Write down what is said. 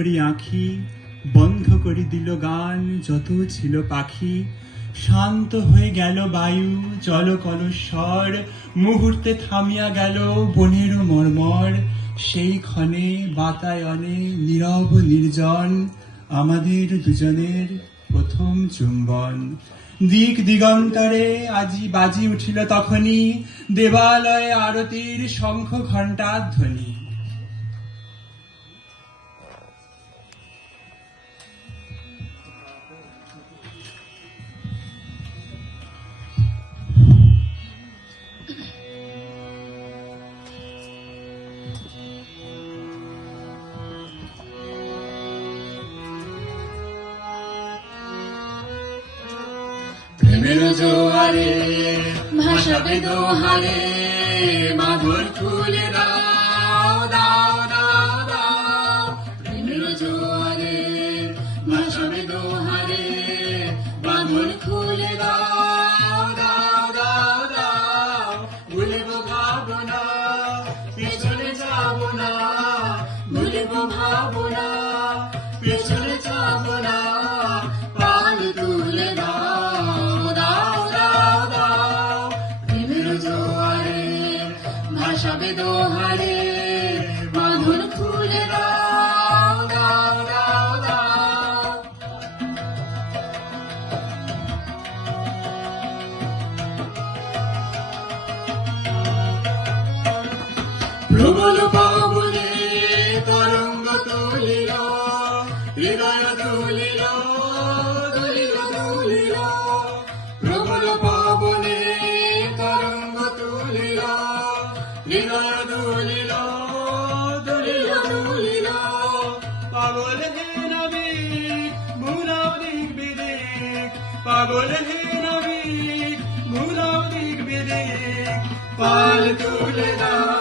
আঁখি বন্ধ করে দিল গান, যত ছিল পাখি শান্ত হয়ে গেল বায়ু, জল কলস্বর মুহূর্তে থামিয়া গেল বনের মর্মর। সেই ক্ষণে বাতায়নে নীরব নির্জন আমাদের দুজনের প্রথম চুম্বন। দিক দিগন্তরে আজি বাজি উঠিল তখনই দেবালয়ে আরতির শঙ্খ ঘণ্টার ধ্বনি। প্রেমের জোয়ারে ভাসাবে দোহারে, মাধুর খুলে দাও দাও দাও দাও। প্রেমের জোয়ারে ভাসাবে দোহারে, মাধুর খুলে দাও দাও দাও দাও। ভুলিব ভাবনা পেছনে যাব না, ভুলিব ভাবনা পেছনে যাব না। পাল তুলে দাও দাও দাও দাও। প্রেমের জোয়ারে ভাসাবে দোহারে, বাঁধন খুলে দাও দাও দাও দাও। প্রবল পবনে তরঙ্গ তুলিল, হৃদয় তুলিল তুলিল তুলিল। প্রবল পবনে তরঙ্গ তুলিল, হৃদয় তুলিল তুলিল তুলিল। পাগল হে নাবিক ভুলাও দিক বিদিক, পাগল হে নাবিক ভুলাও দিক বিদিক। পাল তুলে দাও